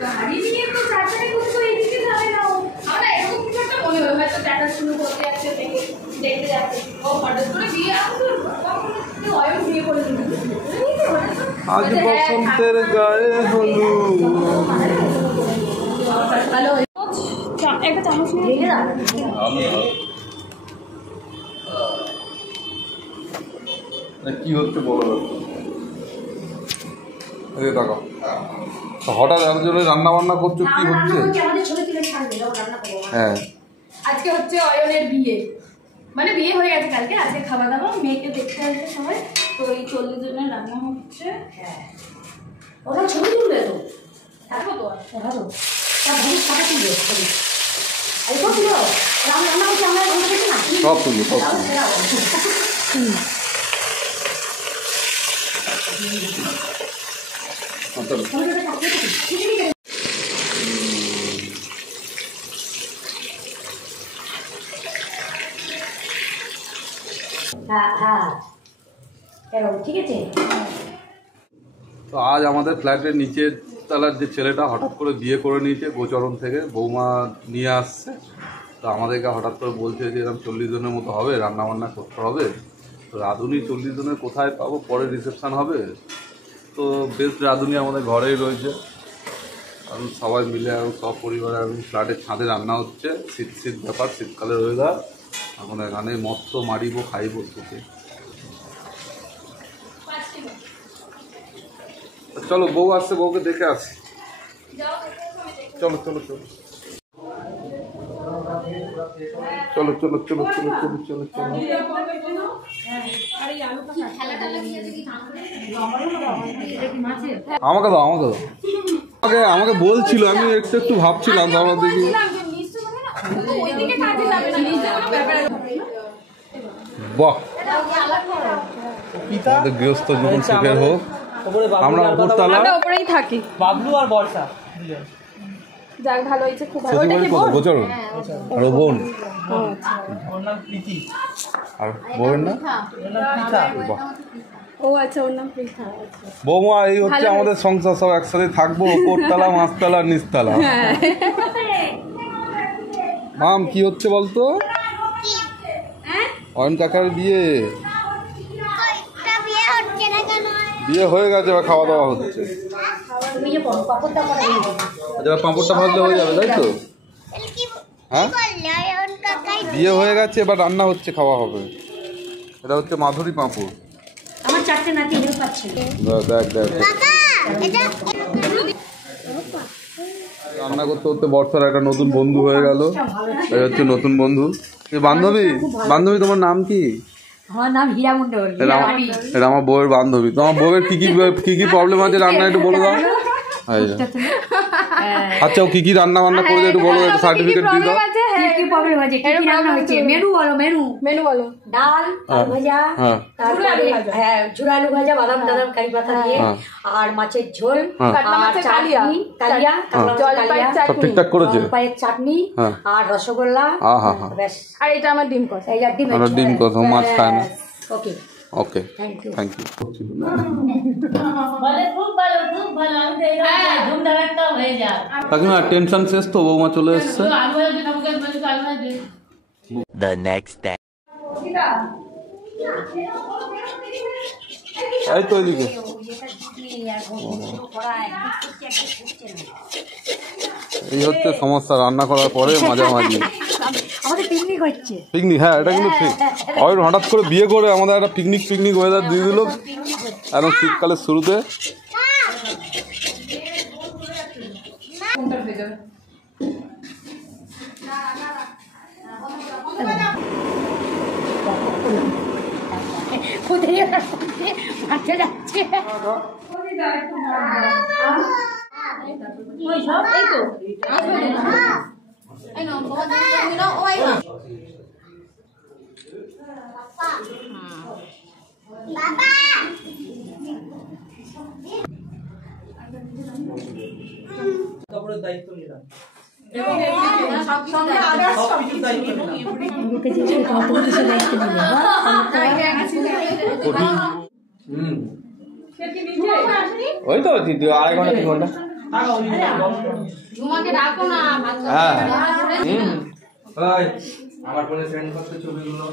গাড়ি নিয়ে তো চারটায় কিন্তু এদিকে যাবে না ও। আমরা এরকম কিছু একটা মনে হয় হয়তো দেখা শুরু করতে যাচ্ছে দেখতে যাচ্ছে ও হঠাৎ করে বিয়ে আসছে কেউ অয়ন বিয়ে করে দিল আজ বসন্তের গায়ে হলুদ। হ্যালো একটা চামচ নিয়ে দাও। কি হচ্ছে বলো দেখো হঠাৎ এর জন্য রান্না বান্না করছো কি হচ্ছে? হ্যাঁ আজকে হচ্ছে অয়নের বিয়ে, মানে বিয়ে হয়ে গেছে কালকে, আজকে খাওয়া দাওয়া মেয়েকে দেখতে আসবে সবাই, তো এই 40 জনের রান্না হচ্ছে। হ্যাঁ ওরা ছবি তুলবে তো থাকবো তো ভালো সব তুলি সব ঠিক আছে। তো আজ আমাদের ফ্ল্যাটের নিচের তলার যে ছেলেটা হঠাৎ করে বিয়ে করে নিয়েছে গোচরণ থেকে, বৌমা নিয়ে আসছে। তো আমাদেরকে হঠাৎ করে বলছে যে এরকম 40 জনের মতো হবে, রান্নাবান্না করতে হবে। তো রাঁধুনি 40 জনের কোথায় পাবো, পরে রিসেপশান হবে। তো বেস্ট রাঁধুনি আমাদের ঘরেই রয়েছে, কারণ সবাই মিলে এবং সব পরিবারে এবং ফ্ল্যাটের ছাদে রান্না হচ্ছে। শীত শীত ব্যাপার, শীতকালের ওয়েদার, এখন এখানে মস্ত মারিব খাইব থেকে। চলো বউ আসছে, বউকে দেখে আসি। চলো চলো চলো চলো চলো চলো চলো চলো চলো চলো। আমাকে দাও আমাকে দাও, আমাকে আমাকে বলছিল, আমি একটু একটু ভাবছিলাম আমার দেখি। বাহ, আমাদের গৃহস্থ জীবন সুখের হোক। আমরা উপরেই থাকি, বাবলু আর বর্ষা। যাক ভালো হয়েছে, খুব ভালো। গোচরণ আর বোন আর বউয়ের না। ও আচ্ছা, ওর নাম পৃথা। বৌমা এই হচ্ছে আমাদের সংসার, সব একসাথে থাকবো, উপরতলা মাছতলা নিচতলা। মাম কি হচ্ছে বলতো? অয়ন কাকার বিয়ে, বিয়ে হয়ে গেছে, এবার খাওয়া দাওয়া হচ্ছে। আচ্ছা পাঁপড়টা ভাজলে হয়ে যাবে তাই তো? হ্যাঁ বিয়ে হয়ে গেছে, এবার রান্না হচ্ছে, খাওয়া হবে। এটা হচ্ছে মাধুরী পাঁপড়। আমার চারটে নাতি হেল্প পাচ্ছে। দেখ দেখ রান্না করতে করতে বর্ষার একটা নতুন বন্ধু হয়ে গেল। এই হচ্ছে নতুন বন্ধু, বান্ধবী। বান্ধবী তোমার নাম কি? আমার নাম হীরা মণ্ডল। এটা আমার বউয়ের বান্ধবী। তোমার বউয়ের কি কি প্রবলেম আছে রান্না একটু বলে দাও। আচ্ছা ও কি কি রান্না বান্না করে একটু বলো, একটু সার্টিফিকেট দিয়ে দাও। কি প্রবলেম আছে, কি রান্না হচ্ছে? মেনু বলো, মেনু বলো। ডাল, আলু ভাজা, তারপরে হ্যাঁ ঝুরা আলু ভাজা, বাদাম টাদাম কারি পাতা দিয়ে, আর মাছের ঝোল, আর কালিয়া সব ঠিকঠাক করেছে। পায়ের চাটনি আর রসগোল্লা। ব্যাস। আর এটা আমার ডিম কষা। এই ডিম কষা, মাছ খায় না। ওকে ওকে থ্যাংক ইউ। কাকিমা টেনশন শেষ তো, বৌমা চলে এসছে। The next day. এই তো এদিকে এই হচ্ছে সমস্যা, রান্না করার পরে মাঝামাঝি আমাদের পিকনিক হচ্ছে। পিকনিক, হ্যাঁ এটা কিন্তু ঠিক। অয়ন হঠাৎ করে বিয়ে করে আমাদের একটা পিকনিক ওয়েদার দিয়ে দিল একদম শীতকালের শুরুতে। দায়িত্ব নিলাম। ওই তো 2.5 ঘন্টা 3 ঘন্টা ঝুমাকে ডাকো না হ্যাঁ আমার ফোনে সেন্ড করতে ছবিগুলো